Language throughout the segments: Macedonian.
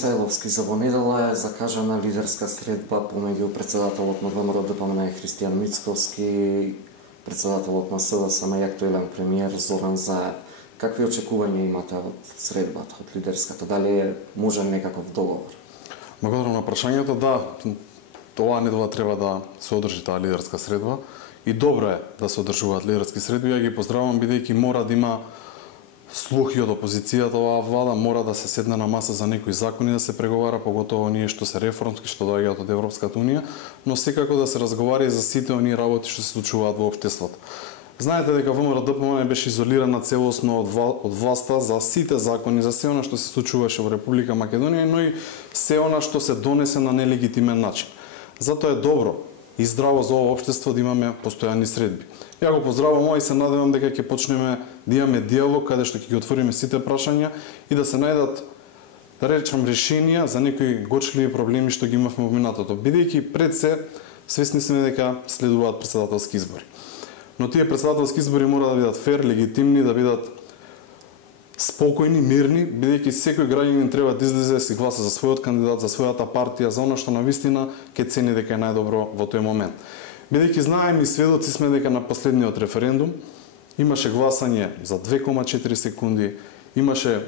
Михајловски, за во недела е закажана лидерска средба помеѓу председателот на ВМРО ДПМН Христијан Мицковски, председателот на СДСМ и актуелен премиер Зоран Заев. Какви очекувања имате од средбата, од лидерската? Дали е можен некаков договор? Благодарам на прашањето. Да, оваа недела треба да се одржи таа лидерска средба и добро е да се одржуваат лидерски средби. Ја ги поздравувам бидејќи мора да има слух и од опозицијата. Оваа влада мора да се седне на маса за некои закони да се преговара, поготово оние што се реформски, што доаѓаат од Европската унија, но секако да се разговара и за сите оние работи што се случуваат во општеството. Знаете дека ВМРО ДПМН беше изолирана целосно од власта за сите закони, за се она што се случуваше во Република Македонија, но и се она што се донесе на нелегитимен начин. Затоа е добро и здраво за ова општество да имаме постојани средби. Ја го поздравувам и се надевам дека ќе почнеме да имаме диалог каде што ќе ги отвориме сите прашања и да се најдат, да речам, решенија за некои гочливи проблеми што ги имавме во минатото, бидејќи пред се свесни сме дека следуваат претседателски избори. Но тие претседателски избори мора да бидат фер, легитимни, да бидат спокојни, мирни, бидејќи секој граѓанин треба да излезе да си гласа за својот кандидат, за својата партија, за она што навистина ќе цени дека е најдобро во тој момент. Бидејќи знаеме и сведоци сме дека на последниот референдум имаше гласање за 2,4 секунди, имаше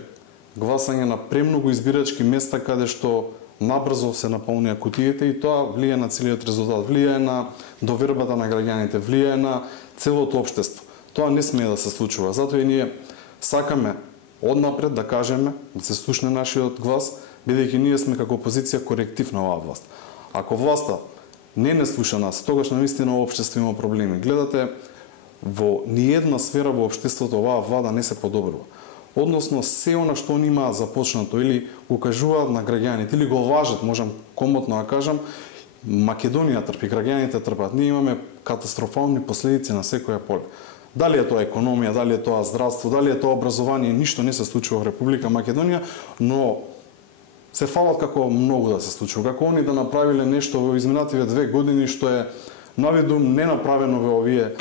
гласање на премногу избирачки места каде што набрзо се наполнија кутиите и тоа влијае на целиот резултат, влијае на довербата на граѓаните, влијае на целото општество. Тоа не смее да се случува. Затоа и ние сакаме однапред да кажеме, да се слушне нашиот глас, бидејќи ние сме како опозиција коректив на оваа власт. Ако власта не слуша нас, тогаш навистина во општество има проблеми. Гледате, во ниедна сфера во општеството оваа влада не се подобрува. Односно, се она што они имаат започнато или го кажуваат на граѓаните, или го лажат, можам комотно да кажам, Македонија трпи, граѓаните трпат. Ние имаме катастрофални последици на секоја поле. Дали е тоа економија, дали е тоа здравство, дали е тоа образование, ништо не се случува во Република Македонија, но се фалат како многу да се случува. Како они да направиле нешто во изминативе 2 години што е навидум не направено во овие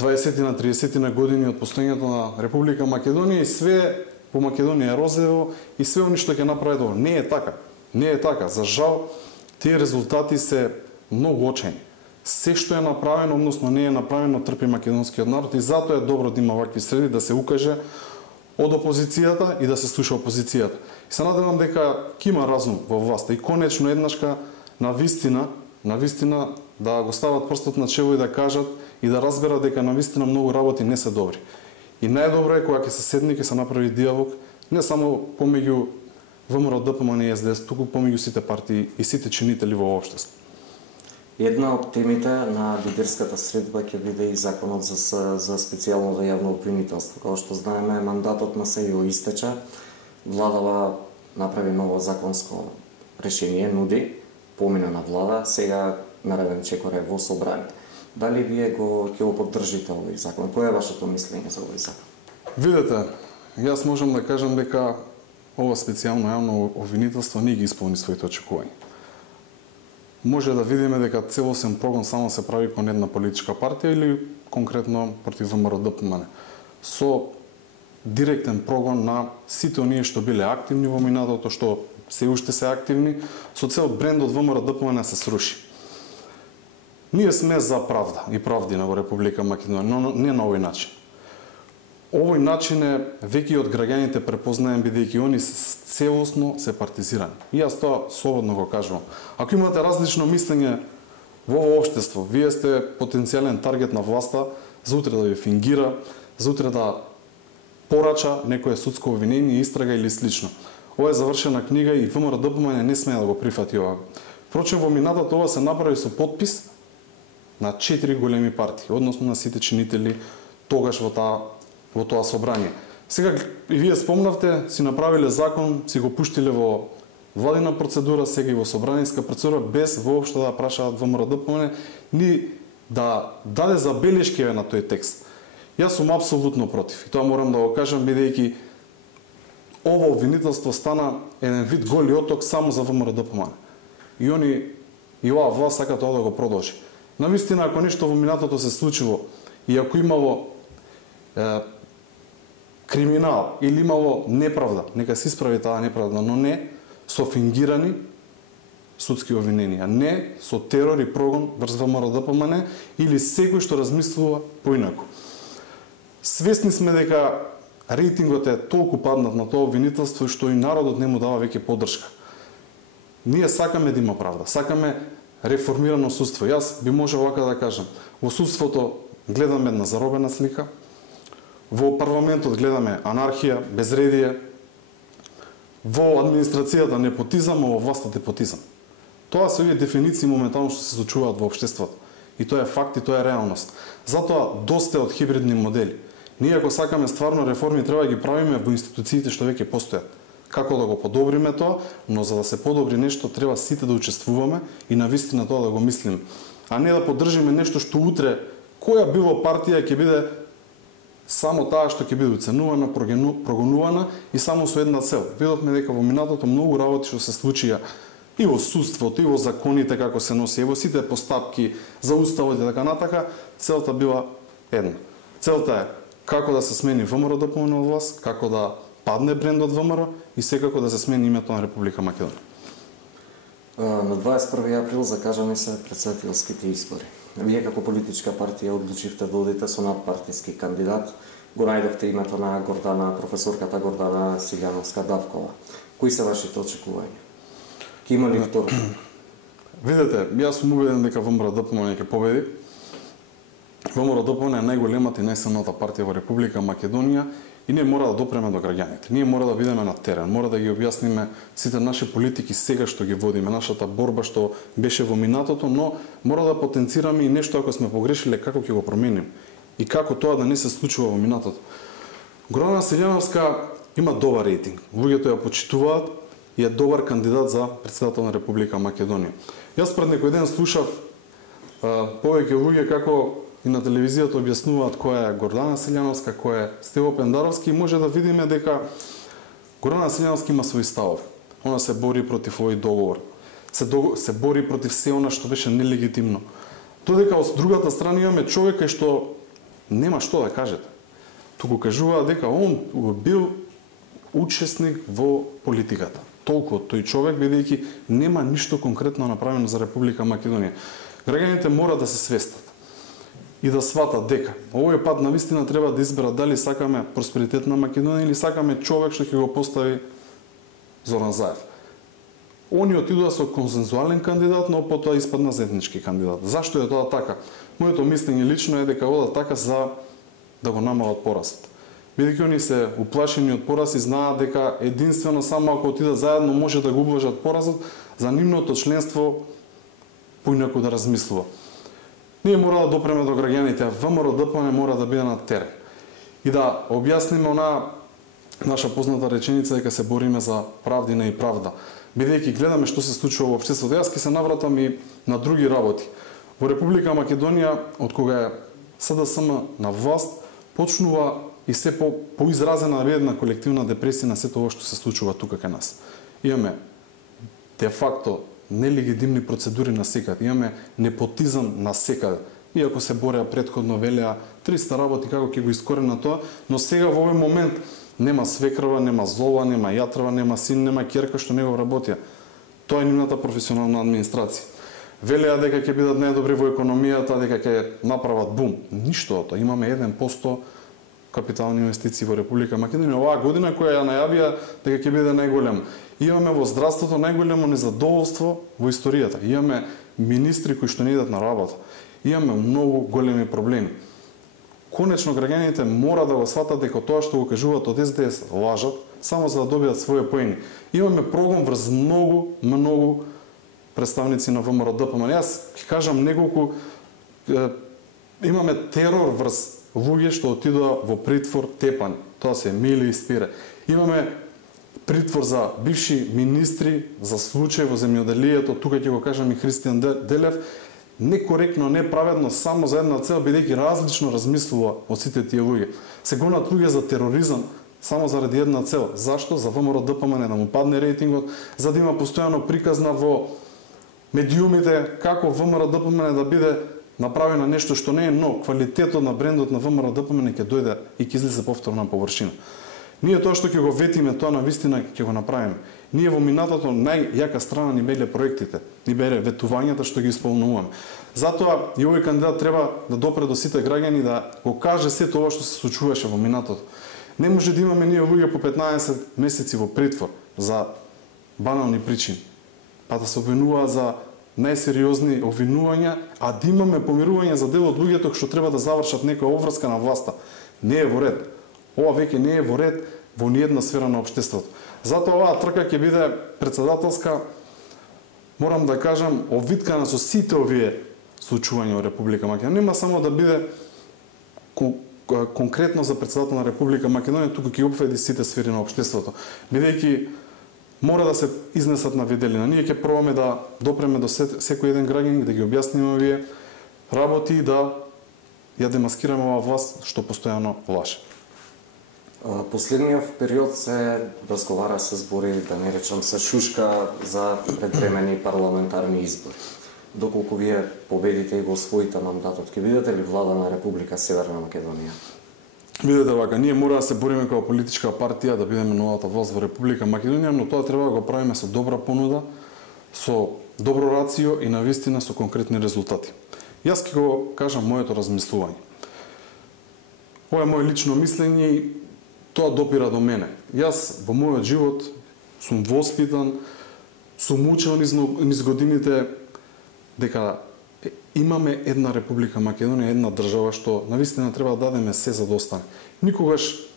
20-30 години од постоењето на Република Македонија и све по Македонија е розово и све они што ќе направат. Не е така. Не е така. За жал, тие резултати се многу очени. Се што е направено, односно не е направено, трпи македонскиот народ и затоа е добро да има вакви среди, да се укаже од опозицијата и да се слуша опозицијата. И се надевам дека ќе има разум во власта и конечно еднашка навистина да го стават прстот на чело и да кажат и да разберат дека навистина многу работи не се добри. И најдобро е кога ќе се седне, ќе се направи диалог не само помеѓу ВМРО ДПМН и СДС, туку помеѓу сите партии и сите чинители во општество. Една од темите на лидерската средба ќе биде и законот за специјалното јавно обвинителство. Како што знаеме, мандатот на СЕјО истече, владава направи ново законско решение, нуди, помина на влада, сега нареден чекор е во собрание. Дали вие ќе го поддржите овој закон? Кој е вашето мислење за овој закон? Видете, јас можам да кажам дека ова специјално јавно обвинителство не ги исполни своите очекувања. Може да видиме дека целосен прогон само се прави кон една политичка партија или конкретно против ВМРО ДПМН. Со директен прогон на сите оние што биле активни во минатото, што се уште се активни, со цел брендот ВМРО ДПМН се сруши. Ние сме за правда и правдина во Република Македонија, но не на овој начин. Овој начин е веќе од граѓаните препознаен бидејќи они целосно се партизирани. И јас тоа слободно го кажувам. Ако имате различно мислење во ово општество, вие сте потенцијален таргет на власта за утре да ви фингира, за утре да порача некое судско обвинение, истрага или слично. Ова е завршена книга и ВМРО ДПМН не смее да го прифати ова. Впрочем, во минатото ова се направи со подпис на 4 големи партии, односно на сите чинители тогаш во тоа собрание. Сега и вие спомнавте, си направиле закон, си го пуштиле во владина процедура, сега и во собраниска процедура, без воопшто да прашаат ВМРО ДПМН, ни да даде забелешки на тој текст. Јас сум апсолутно против. И тоа морам да го кажам, бидејќи ово обвинителство стана еден вид голи оток само за ВМРО ДПМН. И они, и оваа власт сака тоа да го продолжи. Навистина, ако нешто во минатото се случило и ако имало криминал или имало неправда, нека се исправи таа неправда, но не со фингирани судски обвиненија, не со терор и прогон врз ВМРО-ДПМН или секој што размислува поинаку. Свесни сме дека рейтингот е толку паднат на тоа обвинителство што и народот не му дава веќе поддршка. Ние сакаме да има правда, сакаме реформирано судство. Јас би можел вака да кажам, во судството гледаме една заробена слика, во парламентот гледаме анархија, безредие, во администрацијата непотизам, а во властта депотизам. Тоа се овие дефиниции моментално што се случуваат во општеството. И тоа е факт и тоа е реалност. Затоа доста од хибридни модели. Ние ако сакаме стварно реформи, треба да ги правиме во институциите што веќе постојат. Како да го подобриме тоа, но за да се подобри нешто, треба сите да учествуваме и навистина тоа да го мислиме. А не да поддржиме нешто што утре, која било партија ќе биде само таа што ќе биде оценувана, прогонувана и само со една цел. Видовме дека во минатото многу работи што се случија и во судството, и во законите како се носи, и во сите постапки за уставот и така натака, целта била една. Целта е како да се смени ВМРО-ДПМН од власт, како да падне брендот ВМРО и секако да се смени името на Република Македонија. На 21 април закажани се претседателските избори. Вие како политичка партија одлучивте да одите со надпартиски кандидат. Го најдовте името на професорката Гордана Силјановска-Давкова. Кои се вашите очекувања? Ке има ли втор? Видете, јас сум убеден дека ВМРО-ДПМН ќе победи. ВМРО-ДПМН е најголемата и најсилната партија во Република Македонија и ние мора да допреме до граѓаните. Ние мора да бидеме на терен, мора да ги објасниме сите наши политики сега што ги водиме, нашата борба што беше во минатото, но мора да потенцираме и нешто ако сме погрешиле како ќе го променим и како тоа да не се случува во минатото. Гордана Силјановска има добар рейтинг. Луѓето ја почитуваат и е добар кандидат за претседател на Република Македонија. Јас пред некој ден слушав повеќе луѓе како и на телевизијата објаснуваат која е Гордана Силјановска, која е Стево Пендаровски и може да видиме дека Гордана Силјановска има своји ставови. Она се бори против овој договор. Се бори против се она што беше нелегитимно. Додека од другата страна имаме човека што нема што да кажете. Туку кажува дека он бил учесник во политиката. Толку од тој човек, бидејќи нема ништо конкретно направено за Република Македонија. Граѓаните мора да се свестат и да сватат дека овој пат навистина треба да изберат дали сакаме просперитет на Македонија или сакаме човек што ќе го постави Зоран Заев. Они отидоа со консензуален кандидат, но потоа испадна за етнички кандидат. Зашто е тоа така? Моето мислење лично е дека одат така за да го намалат поразот. Бидејќи они се уплашени од пораз и знаат дека единствено само ако отидат заедно може да го ублажат поразот, за нивното членство поинаку да размислува. Ние мора да допреме до граѓаните, а ВМРО-ДПМН мора да биде на терен. И да објасниме она наша позната реченица дека се бориме за правдина и правда. Бидејќи гледаме што се случува во општеството, јас ќе се навратам и на други работи. Во Република Македонија, од кога е СДСМ на власт, почнува и се поизразена една колективна депресија на сето ова што се случува тука кај нас. Имаме де факто нелегитимни процедури на секаде, имаме непотизам на секаде. Иако се бореа претходно, велеа 300 работи како ќе го искорена тоа, но сега во овој момент нема свекрва, нема зола, нема јатрва, нема син, нема ќерка што не го работија. Тоа е нивната професионална администрација. Велеа дека ќе бидат најдобри во економијата, дека ќе направат бум. Ништо од тоа. Имаме 1% капитални инвестиции во Република Македонија оваа година која ја најавија дека ќе биде најголема. Имаме во здравството најголемо незадоволство во историјата. Имаме министри кои што не идат на работа. Имаме многу големи проблеми. Конечно граѓаните мора да го сватат дека тоа што го кажуваат од СДС лажат само за да добијат своје поени. Имаме прогон врз многу представници на ВМРО-ДПМН. Јас ќе кажам неколку имаме терор врз луѓе што отидоа во притвор тепани. Тоа се Мили и Спире. Имаме притвор за бивши министри, за случај во земјоделието, тука ќе го кажам и Христијан Делев, некоректно, неправедно, само за една цел, бидејќи различно размислува од сите тие луѓе. Се гонат луѓе за тероризам само заради една цел. Зашто? За ВМРО-ДПМН да му падне рейтингот, за да има постојано приказна во медиумите како ВМРО-ДПМН да биде направено нешто што не е, но квалитетот на брендот на ВМРО-ДПМН ќе дојде и ќе излезе повторно на површина. Ние тоа што ќе го ветиме, тоа на вистина ќе го направиме. Ние во минатото најјака страна ни беле проектите, ни беле ветувањата што ги исполнуваме. Затоа и овој кандидат треба да допре до сите граѓани да го каже се тоа што се случуваше во минатото. Не може да имаме ние луѓе по 15 месеци во притвор за банални причини, па да се обвинуваат за најсериозни обвинувања, а да имаме помирување за дел од луѓето што треба да завршат некоја обврска на власта. Не е во ред. Ова веќе не е во ред во ниедна сфера на општеството. Затоа оваа трка ќе биде председателска, морам да кажам, обвиткана со сите овие случувања во Република Македонија. Нема само да биде конкретно за председател на Република Македонија, туку ќе опфади сите сфери на општеството. Бидејќи мора да се изнесат на виделина. Ние ќе пробаме да допреме до секој еден граѓанин, да ги објасниме овие работи и да ја демаскираме оваа власт што постојано лаже. Последниот период се разговара, се збори, да не речам се шушка за предвремени парламентарни избори. Доколку вие победите и го освоите мандатот, ќе бидете ли влада на Република Северна Македонија? Видете вака, ние мора да се бориме како политичка партија да бидеме новата власт во Република Македонија, но тоа треба да го правиме со добра понуда, со добро рацио и навистина со конкретни резултати. Јас ќе го кажам моето размислување. Ова е моје лично мислење и тоа допира до мене. Јас во мојот живот сум воспитан, сум учел низ годините дека имаме една Република Македонија, една држава што навистина треба да дадеме се за да остане. Никогаш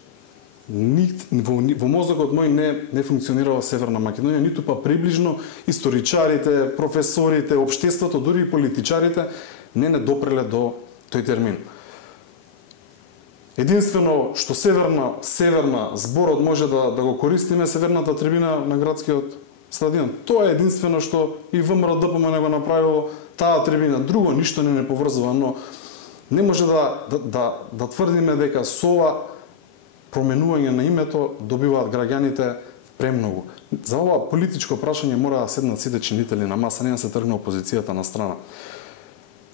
во мозокот мој не функционирала Северна Македонија, ниту па приближно историчарите, професорите, општеството, дури и политичарите не допреле до тој термин. Единствено што северна зборот може да го користиме северната трибина на градскиот стадион. Тоа е единствено што и ВМРО-ДПМН го направило таа трибина. Друго ништо не поврзува, но не може да тврдиме дека со ова променување на името добиваат граѓаните премногу. За ова политичко прашање мора да седнат сите чинители на маса, не да се тргне опозицијата на страна.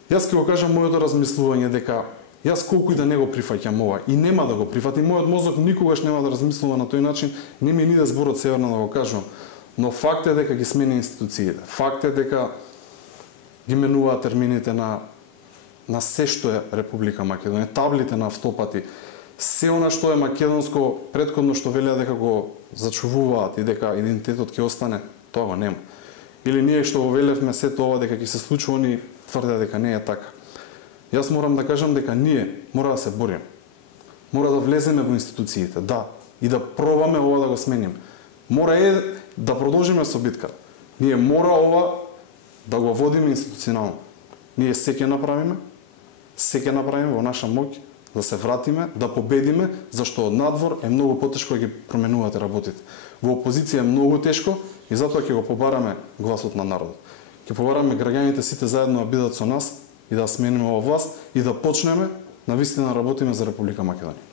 Јас ќе го кажам моето размислување дека јас колку и да не го прифаќам ова и нема да го прифатим, мојот мозок никогаш нема да размислува на тој начин, не ми иде зборот Северна да го кажам. Но факт е дека ги смени институциите. Факт е дека ги менуваат термините на се што е Република Македонија, таблите на автопати, се она што е македонско претходно што велеа дека го зачувуваат и дека идентитетот ќе остане, тоа го нема. Или ние што го велевме сето ова дека ќе се случи, они тврдеа дека не е така. Јас морам да кажам дека ние мора да се бориме. Мора да влеземе во институциите, да, и да пробаме ова да го смениме. Мора да продолжиме со битката. Ние мора ова да го водиме институционално. Ние се ќе направиме во наша моќ да се вратиме, да победиме, зашто од надвор е многу потешко да ги променувате работите. Во опозиција е многу тешко и затоа ќе го побараме гласот на народот. Ќе побараме граѓаните сите заедно да бидат со нас и да смениме оваа власт и да почнеме навистина да работиме за Република Македонија.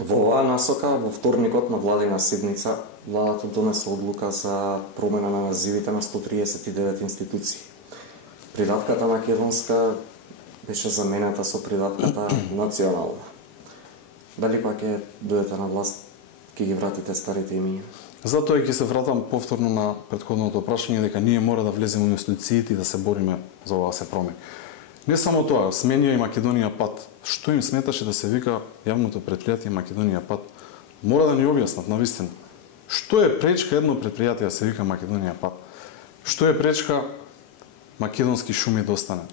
Во оваа насока, во вторникот на владина седница, владата донесе одлука за промена на називите на 139 институции. Придавката македонска беше заменета со придавката национална. Дали пак ќе дојдете на власт, ќе ги вратите старите имиња? Затоа ќе се вратам повторно на претходното прашање дека ние мора да влеземе во институциите и да се бориме за ова се промени. Не само тоа, сменија и Македонија пат. Што им сметаше да се вика јавното предпријатие Македонија пат? Мора да ни објаснат навистина. Што е пречка едно предпријатие да се вика Македонија пат? Што е пречка македонски шуми да остане?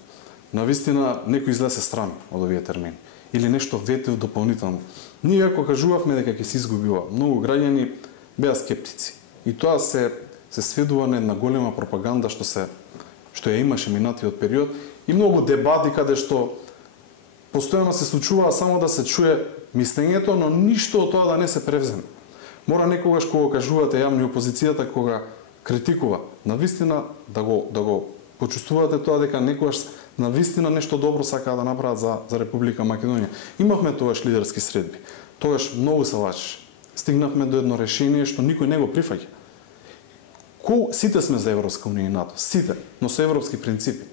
Навистина некој излезе страни од овие термини или нешто ветил дополнително. Ние ако кажувавме дека ќе се изгубива, многу граѓани беа скептици. И тоа се сведува на една голема пропаганда што ја имаше минатиот период и многу дебати каде што постојано се случува само да се чуе мислењето, но ништо од тоа да не се превземе. Мора некогаш кога кажувате јавно и опозицијата кога критикува, навистина да го почувствувате тоа дека некогаш навистина нешто добро сакаа да направат за Република Македонија. Имавме тогаш лидерски средби. Тогаш многу се лачеше. Стигнавме до едно решение што никој не го прифаќа. Сите сме за Европска унија и НАТО, сите, но со европски принципи.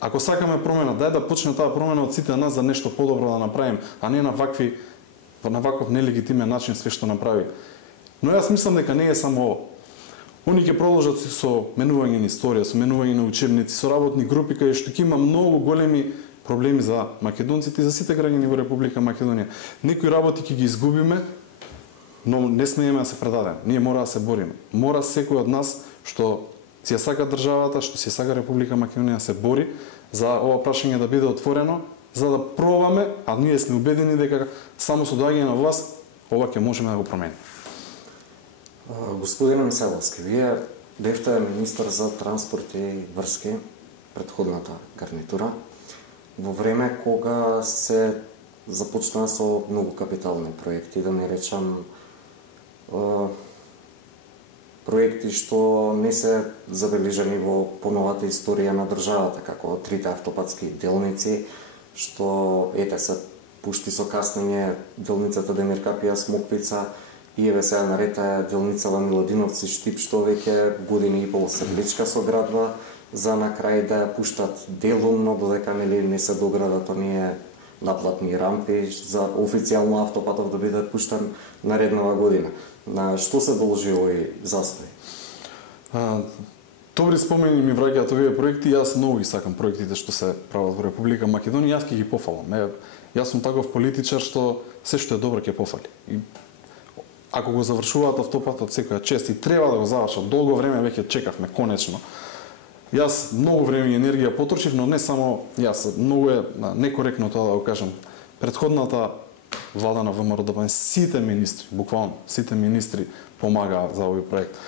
Ако сакаме промена, дај да почне таа промена од сите нас за нешто подобро да направиме, а не на ваков нелегитимен начин све што направи. Но јас мислам дека не е само ово. Они ќе продолжат со менување на историја, со менување на учебници, со работни групи кај што ќе има многу големи проблеми за македонците и за сите граѓани во Република Македонија. Некои работи ќе ги изгубиме, но не смееме да се предадеме. Ние мора да се бориме. Мора секој од нас што си ја сака државата, што си ја сака Република Македонија да се бори за ова прашање да биде отворено, за да пробаме, а ние сме убедени дека само со доаѓање на власт ова ќе можеме да го промениме. Господине Мисаловски, вие бевте министар за транспорт и врски претходната гарнитура во време кога се започна со многу капитални проекти, да не речам проекти што не се забележани во поновата историја на државата, како трите автопатски делници, што ете се пушти со каснење делницата Демир Капија Смоквица и еве сега наред е делницава Миладиновци Штип, што веќе години и пол се влечка со градба, за на крај да ја пуштат делумно, додека не се доградат оние наплатни рампи за официјално автопатов да биде пуштан нареднава година. На што се должи овој застој? Добри спомени ми враќаат овие проекти. Јас многу ги сакам проектите што се прават во Република Македонија, јас ќе ги пофалам. Јас сум таков политичар што се што е добро ќе пофали. И ако го завршуваат автопатот секоја чест и треба да го завршат, долго време веќе чекавме конечно. Јас многу време и енергија потрошив, но не само јас, многу е некоректно тоа да го кажам. Претходната влада на ВМРО-ДПМН, сите министри, буквално сите министри помагаа за овој проект.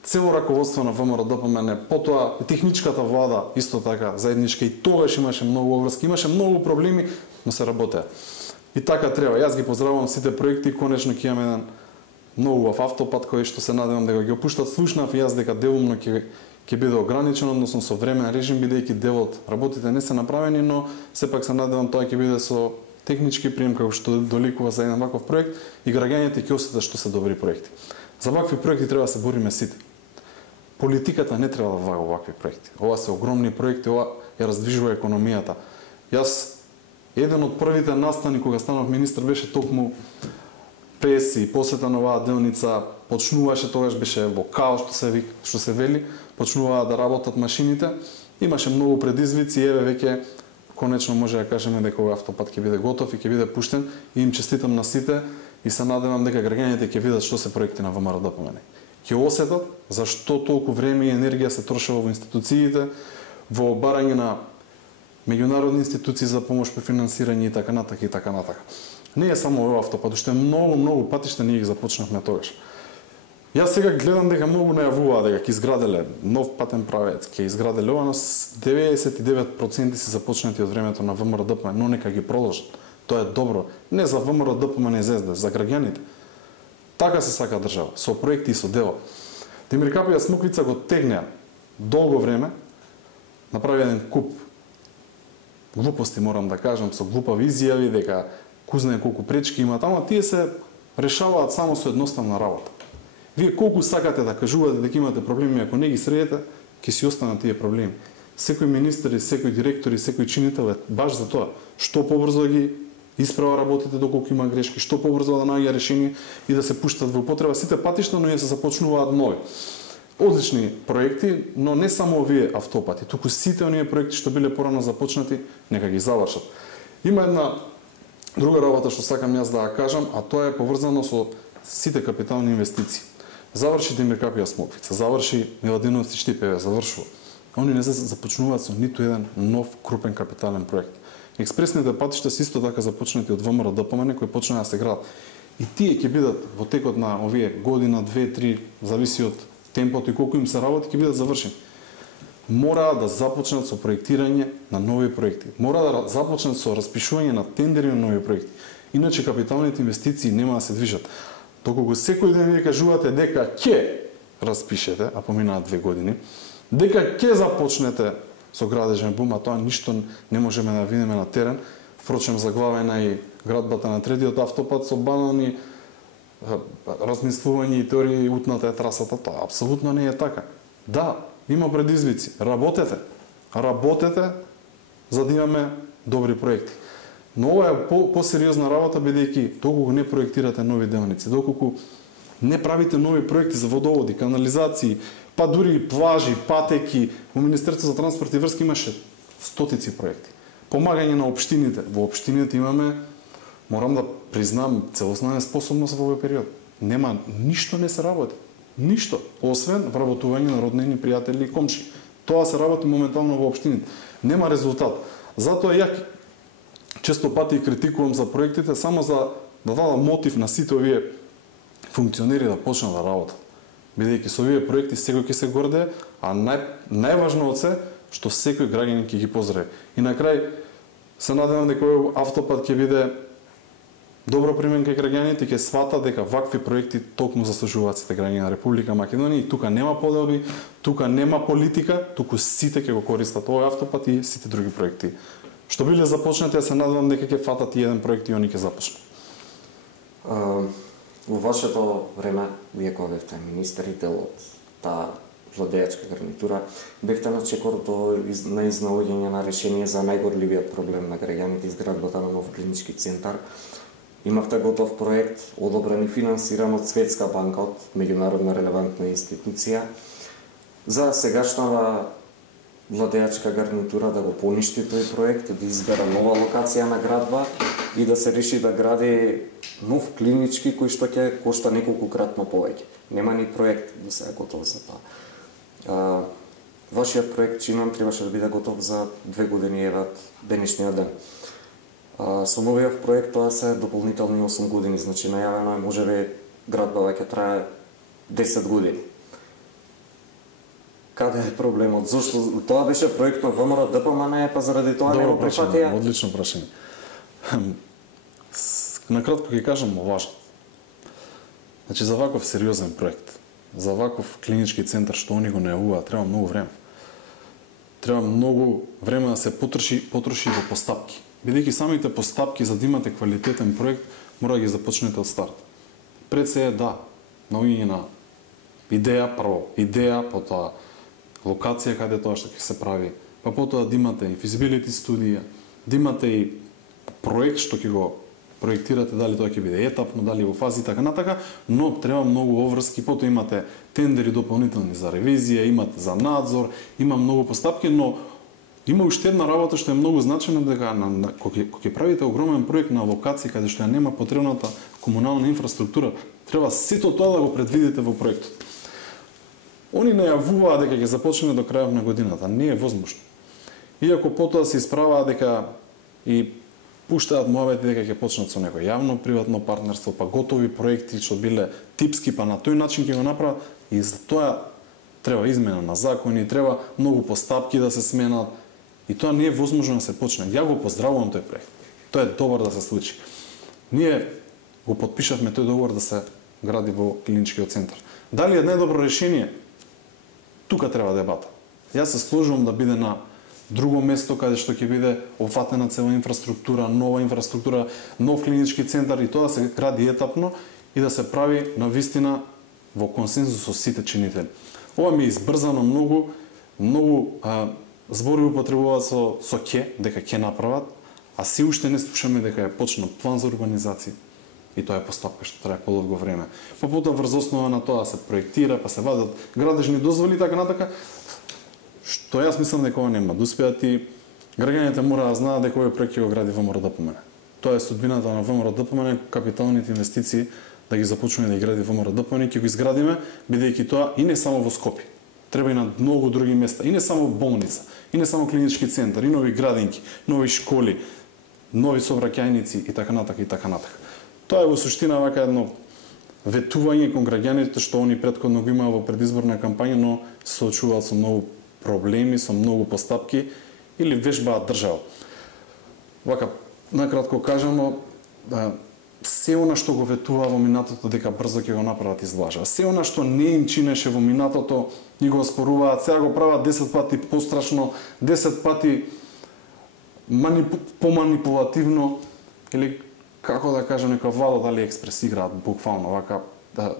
Цело раководство на ВМРО-ДПМН, потоа техничката влада исто така заедничка, и тогаш имаше многу обврски, имаше многу проблеми, но се работеа. И така треба. Јас ги поздравувам сите проекти и конечно ќе имаме еден многу убав автопат кој што се надевам дека ги опуштат. Слушнав јас дека делумно ќе биде ограничено, односно со времеен режим, бидејќи дел од работите не се направени, но сепак се надевам тоа ќе биде со технички прием како што доликува за еден ваков проект и граѓаните ќе осетат што се добри проекти. За вакви проекти треба да се бориме сите. Политиката не треба да влага вакви проекти. Ова се огромни проекти, ова ја раздвижува економијата. Јас еден од првите настани кога станав министар беше токму преси, посета на оваа делница, почнуваше, тогаш беше во каос што се вели, почнуваа да работат машините, имаше многу предизвици и еве веќе конечно може да кажеме дека овој автопат ќе биде готов и ќе биде пуштен и им честитам на сите и се надевам дека граѓаните ќе видат што се проекти на ВМРО-ДПМН. Ќе осетат зашто толку време и енергија се трошело во институциите, во барање на меѓународни институции за помош при финансирање и така натака и така натака. Не е само овој автопат, уште многу патишта ние ги започнавме тогаш. Јас сега гледам дека многу најавуваа дека ќе изграделе нов патен правец, ќе изграделе ова, но 99% се започнати од времето на ВМРО-ДПМН, но нека ги продолжат. Тоа е добро, не за ВМРО-ДПМН и ЗСД, за граѓаните. Така се сака држава, со проекти и со дела. Демир Капија Смоквица го тегнеа долго време, направи еден куп глупости, морам да кажам, со глупави изјави дека ку знае колку пречки има таму, тие се решаваат само со едноставна работа. Вие колку сакате да кажувате дека имате проблеми, ако не ги средите, ќе си останат тие проблеми. Секој министер, секој директор и секој чинител е баш за тоа. Што побрзо ги исправа работите доколку има грешки, што побрзо да наоѓа решение и да се пуштат во употреба сите патишта, но и се започнуваат нови. Одлични проекти, но не само овие автопати, туку сите оние проекти што биле порано започнати, нека ги завршат. Има една друга работа што сакам јас да ја кажам, а тоа е поврзано со сите капитални инвестиции. Заврши Демир Капија Смоквица, заврши Миладиновци Штипеве, завршува. Они не се започнуваат со ниту еден нов крупен капитален проект. Експресните патишта се исто така започнати од ВМРО-ДПМН кои почнаа да се градат. И тие ќе бидат во текот на овие година, 2-3, зависи од темпото и колку им се работи, ќе бидат завршени. Мора да започнат со проектирање на нови проекти. Мора да започнат со распишување на тендери на нови проекти. Иначе капиталните инвестиции нема да се движат. Доколку секој ден ви кажувате дека ќе распишете, а поминаат 2 години, дека ќе започнете со градежен бум, а тоа ништо не можеме да видиме на терен. Впрочем, заглавена и градбата на третиот автопат со банални размислувања и теории, утната е трасата, тоа апсолутно не е така. Да, има предизвици. Работете за да имаме добри проекти. Но ова е посериозна работа, бидејќи доколку не проектирате нови делници, доколку Не правите нови проекти за водоводи, канализации, па дури и плажи, патеки. Во Министерството за транспорт и врски имаше стотици проекти. Помагање на општините. Во општините имаме, морам да признам, целосна неспособност во овој период. Нема, ништо не се работи. Ништо, освен вработување на роднини, пријатели и комши. Тоа се работи моментално во општините. Нема резултат. Затоа ја често пати критикувам за проектите само за да дадам мотив на сите овие функционери да почнат да работат. Бидејќи со овие проекти секој ќе се горде, а најважно од се што секој граѓанин ќе ги поздрави. И на крај се надевам дека овој автопат ќе биде добро примен кај граѓаните, ќе сватат дека вакви проекти токму заслужуваат сите граѓани на Република Македонија и тука нема поделби, тука нема политика, туку сите ќе го користат овој автопат и сите други проекти. Што биле започнати, се надевам дека ќе фатат и еден проект и они ќе започнат. Во вашето време, вие кога бевте министер и дел од таа владеачка гарнитура, бевте на чекорото на изнаоѓање на решение за најгорливиот проблем на граѓаните, изградбата на нов клинички центар. Имавте готов проект, одобрен и финансиран од Светска банка, од меѓународна релевантна институција. За сегашната владеачка гарнитура да го поништи тој проект, да избера нова локација на градба и да се реши да гради нов клинички кој што ќе кошта неколкократно повеќе. Нема ни проект до сега готов за тоа. Вашиот проект, чинам, требаше да биде готов за 2 години еват денешниот ден. Со новиот проект тоа се дополнителни 8 години, значи најавено е можеби градба ќе трае 10 години. Каде е проблемот? Зошто тоа беше проект на ВМРО ДПМН, па заради тоа не го прифатија? Одлично прашање. Накратко ќе кажам важно. Значи за ваков сериозен проект, за ваков клинички центар што они го најавуваат, треба многу време. Треба многу време да се потроши во постапки. Бидејќи самите постапки за да имате квалитетен проект, мора да ги започнете од старт. Пред се е наоѓање на идеја, прво идеја, потоа локација каде тоа што ќе се прави, па потоа да имате и feasibility студија, да имате и проект што ќе го проектирате, дали тоа ќе биде етапно, дали во фази така натака, но треба многу обврски, потоа имате тендери дополнителни за ревизија, имате за надзор, има многу постапки, но има уште една работа што е многу значена, дека кога ќе правите огромен проект на локација каде што ја нема потребната комунална инфраструктура, треба сето тоа да го предвидите во проектот. Они најавуваа дека ќе започне до крајот на годината, не е возможно. Иако потоа се исправаа дека и пуштаат муавети дека ќе почнат со некој јавно-приватно партнерство, па готови проекти што биле типски, па на тој начин ќе го направат и за тоа треба измена на закони, треба многу постапки да се сменат и тоа не е возможно да се почне. Ја го поздравувам тој проект. Тоа е добар да се случи. Ние го потпишавме тој договор да се гради во клиничкиот центар. Дали е најдобро решение? Тука треба дебата. Јас се сложувам да биде на друго место каде што ќе биде офатена цела инфраструктура, нова инфраструктура, нов клинички центар и тоа се гради етапно и да се прави на вистина во консензус со сите чинители. Ова ми е избрзано многу збори употребуваат со дека ќе направат, а се уште не слушаме дека е почнат план за урбанизација. И тоа е постапка што трае подолго време. Па потоа врз основа на тоа се проектира, па се вадат градежни дозволи така натака. Што јас мислам дека ова нема да успеат и граѓаните мора да знаат дека овој проект ќе го гради ВМРО ДПМН. Тоа е судбината на ВМРО ДПМН, капиталните инвестиции да ги започнеме да ги гради ВМРО ДПМН, ќе го изградиме, бидејќи тоа и не само во Скопје. Треба и на многу други места, и не само болница, и не само клинички центар, и нови градинки, нови школи, нови сообраќајници и така натака и така натака. Тоа е во суштина вака едно ветување кон граѓаните што они претходно го имаа во предизборна кампања, но се соочуваат со многу проблеми, со многу постапки или вежбаат држава. Вака, накратко кажано, се она што го ветува во минатото дека брзо ќе го направат излажа. Се она што не им чинеше во минатото, ни го оспоруваат, сега го прават 10 пати пострашно, 10 пати поманипулативно, или како да кажам, нека Владо Дали Експрес играат буквално вака,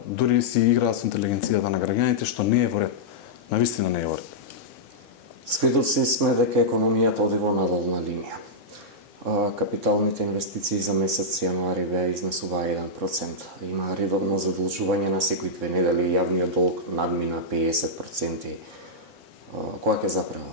дури си играат со интелигенцијата на граѓаните, што не е во ред. Навистина не е во ред. Сведоци сме дека економијата оди во надолна линија. Капиталните инвестиции за месец јануари беа изнесува 1%. Има редовно задолжување на секои 2 недели, јавниот долг надмина 50%. Која ќе запрева?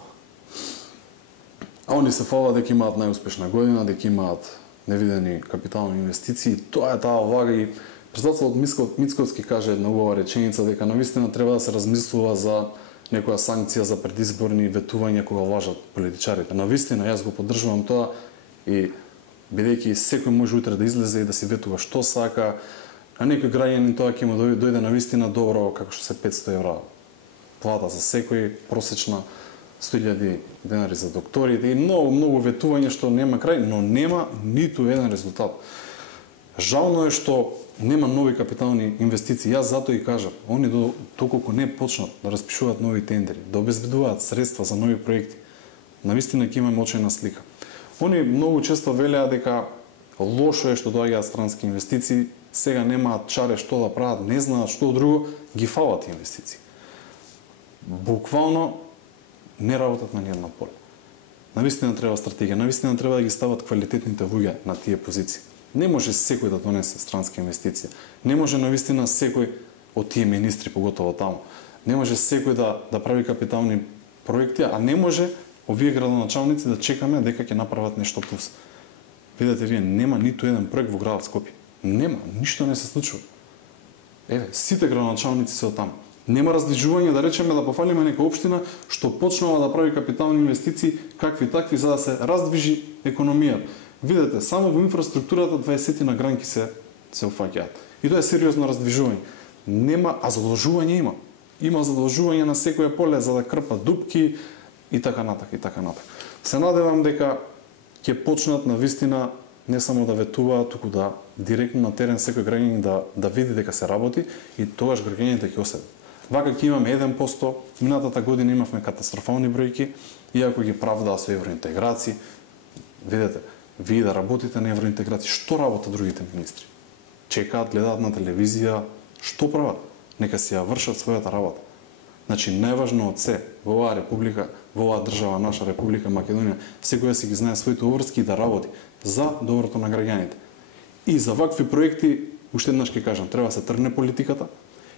А они се фала дека имаат најуспешна година, дека имаат невидени капитални инвестиции. Тоа е таа влага и председателот Мицковски каже една убава реченица дека навистина треба да се размислува за некоја санкција за предизборни ветувања кога лажат политичарите. Навистина јас го поддржувам тоа и бидејќи секој може утре да излезе и да си ветува што сака, а некој граѓанин тоа ќе му дојде навистина добро, како што се 500 евра плата за секој, просечна 100.000 денари за докторите и многу ветување што нема крај, но нема ниту еден резултат. Жално е што нема нови капитални инвестиции. Јас затоа и кажам, они доколку не почнат да распишуваат нови тендери, да обезбедуваат средства за нови проекти, навистина ќе имаме очајна слика. Они многу често велеа дека лошо е што доаѓаат странски инвестиции, сега немаат чаре што да прават, не знаат што друго, ги фалат инвестиции. Буквално не работат на ниедно поле. Навистина треба стратегија, навистина треба да ги стават квалитетните луѓе на тие позиции. Не може секој да донесе странска инвестиција. Не може навистина секој од тие министри, поготово таму. Не може секој да прави капитални проекти, а не може овие градоначалници да чекаме дека ќе направат нешто плюс. Видете вие, нема ниту еден проект во градот Скопје. Нема, ништо не се случува. Еве, сите градоначалници се од таму. Нема раздвижување да речеме да пофалиме нека општина што почнала да прави капитални инвестиции, какви такви, за да се раздвижи економијата. Видете, само во инфраструктурата 20 на гранки се уфаќаат. И тоа е сериозно раздвижување. Нема, а задолжување има. Има задолжување на секое поле за да крпа дупки и така натака, и така натака. Се надевам дека ќе почнат навистина не само да ветуваат, туку да директно на терен секој граѓанин да види дека се работи и тогаш граѓаните ќе осетат. Вака ќе имаме 1%, минатата година имавме катастрофални бројки, иако ги правдаа со евроинтеграција. Видете, вие да работите на евроинтеграција, што работат другите министри? Чекаат, гледаат на телевизија, што прават? Нека си ја вршат својата работа. Значи, најважно од се во оваа република, во оваа држава, наша Република Македонија, секој си ги знае своите обврски и да работи за доброто на граѓаните. И за вакви проекти, уште еднаш ќе кажам, треба да се тргне политиката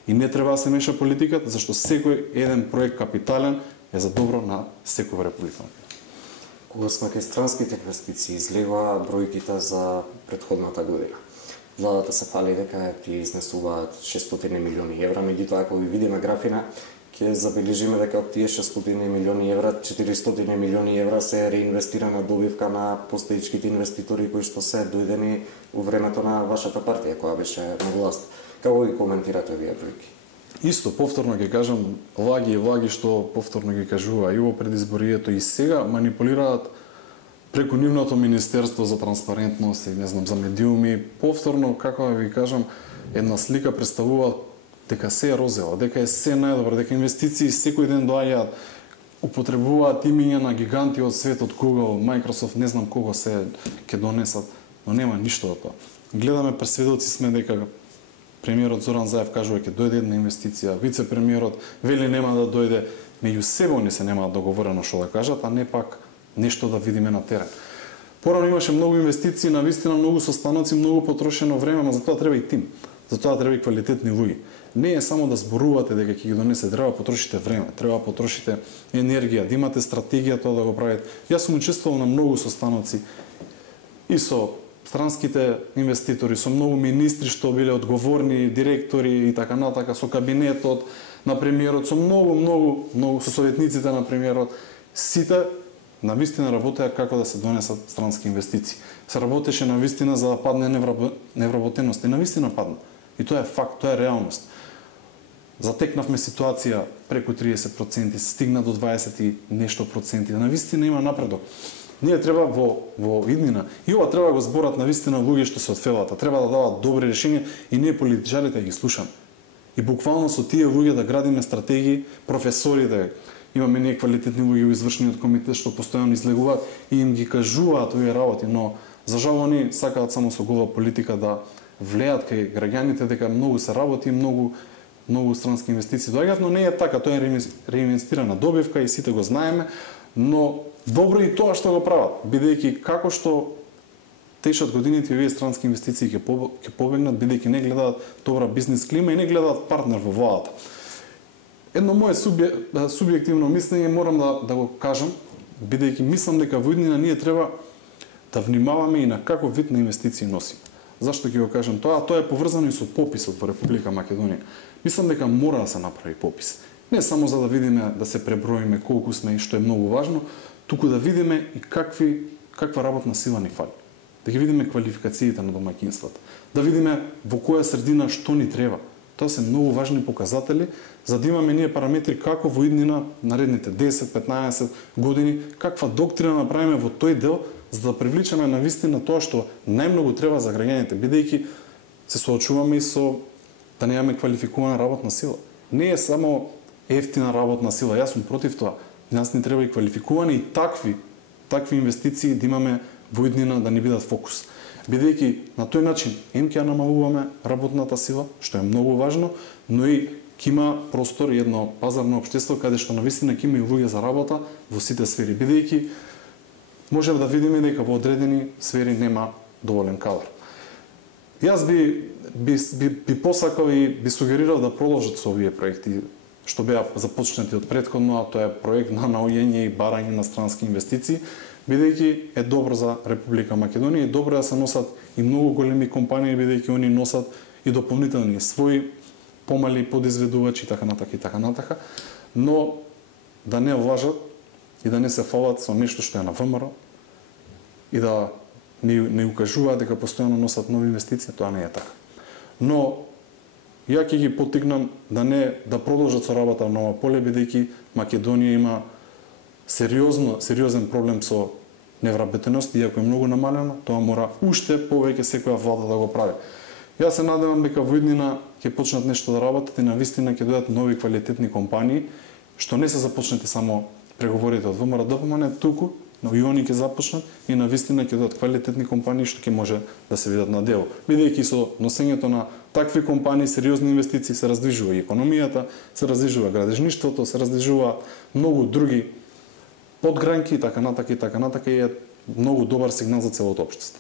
и не треба да се меша политиката, зашто секој еден проект капитален е за добро на секоја република. Кога сме кај странските инвестиции, излегоа бројките за претходната година. Владата се фали дека ќе изнесуваат 600 милиони евра, меѓутоа ако ви видиме графина, ќе забележиме дека од тие 600 милиони евра, 400 милиони евра се реинвестирана добивка на постоечките инвеститори кои што се дојдени во времето на вашата партија која беше на власт. Како ги коментирате овие бројки? Исто, повторно ќе кажам, влаги што повторно ги кажува и во предизборието и сега манипулираат преку нивното Министерство за транспарентност и не знам за медиуми, повторно, како да ви кажам, една слика представуваат дека се е розево, дека е се најдобро, дека инвестиции секој ден доаѓаат, употребуваат имиња на гиганти од светот, Google, Microsoft, не знам кого се ќе донесат, но нема ништо од тоа. Гледаме, пресведоци сме дека премиерот Зоран Заев кажува ќе дојде една инвестиција, вице-премиерот вели нема да дојде, меѓу себе они се немаат договорено што да кажат, а не пак нешто да видиме на терен. Порано имаше многу инвестиции, навистина многу состаноци, многу потрошено време, но за тоа треба и тим. За тоа треба и квалитетни луѓе. Не е само да зборувате дека ќе ги донесе, треба да потрошите време, треба да потрошите енергија, да имате стратегија тоа да го правите. Јас сум учествувал на многу состаноци и со странските инвеститори, со многу министри што биле одговорни, директори и така натака, со кабинетот на премиерот, со многу со советниците на премиерот. Сите навистина работеа како да се донесат странски инвестиции. Се работеше навистина за да падне невработеност и навистина падна. И тоа е факт, тоа е реалност. Затекнавме ситуација преку 30%, стигна до 20 и нешто проценти. Навистина има напредок. Ние треба во иднина, и ова треба да го зборат навистина луѓе што се од фелата, треба да дават добри решенија и ние политичарите ги слушаме. И буквално со тие луѓе да градиме стратегии, професорите, имаме ние квалитетни луѓе во извршниот комитет што постојано излегуваат и им ги кажуваат овие работи, но за жал они сакаат само со гола политика да влеат кај граѓаните дека многу се работи, многу странски инвестиции доаѓаат, но не е така, тоа е реинвестирана добивка и сите го знаеме, но добро и тоа што го прават, бидејќи како што течат годините и овие странски инвестиции ќе побегнат бидејќи не гледаат добра бизнис клима и не гледаат партнер во владата. Едно мое субјективно мислење морам да го кажам, бидејќи мислам дека во иднина ние треба да внимаваме и на каков вид на инвестиции носиме. Зашто ќе го кажам тоа? Тоа е поврзано и со пописот во Република Македонија. Мислам дека мора да се направи попис. Не само за да видиме, да се преброиме колку сме и што е многу важно, туку да видиме и каква работна сила ни фали. Да ги видиме квалификациите на домаќинствата. Да видиме во која средина што ни треба. Тоа се многу важни показатели за да имаме ние параметри како во иднина наредните 10-15 години, каква доктрина направиме во тој дел за да привличаме на вистина тоа што најмногу треба за граѓаните, бидејќи се соочуваме и со да немаме квалификувана работна сила. Не е само ефтина работна сила, јас сум против тоа. Нас ни треба и квалификувани и такви инвестиции да имаме во иднина да ни бидат фокус. Бидејќи на тој начин ќе намалуваме работната сила, што е многу важно, но и ќе има простор и едно пазарно општество каде што навистина ќе има и луѓе за работа во сите сфери, бидејќи можеме да видиме дека во одредени сфери нема доволен кадар. Јас би посакал и би сугерирал да продолжат со овие проекти што беа започнати од претходно, а тоа е проект на наоѓање и барање на странски инвестиции, бидејќи е добро за Република Македонија и добро да се носат и многу големи компании, бидејќи они носат и дополнителни своји помали подизведувачи и така натака, но да не лажат и да не се фалат со нешто што е на ВМРО и да не укажуваат дека постојано носат нови инвестиции, тоа не е така. Но ја ќе ги поттикнам да продолжат со работа на ова поле, бидејќи Македонија има сериозен проблем со невработеност, иако е многу намалена, тоа мора уште повеќе секоја влада да го прави. Јас се надевам дека во иднина ќе почнат нешто да работат и навистина ќе дојдат нови квалитетни компании, што не се започнати само преговорите од ВМРО ДПМН, туку но и они ќе започнат и навистина ќе дојдат квалитетни компании што ќе може да се видат на дело. Бидејќи со носењето на такви компании, сериозни инвестиции се раздвижува и економијата, се раздвижува градежништвото, се раздвижува многу други подгранки и така натака и е многу добар сигнал за целото општество.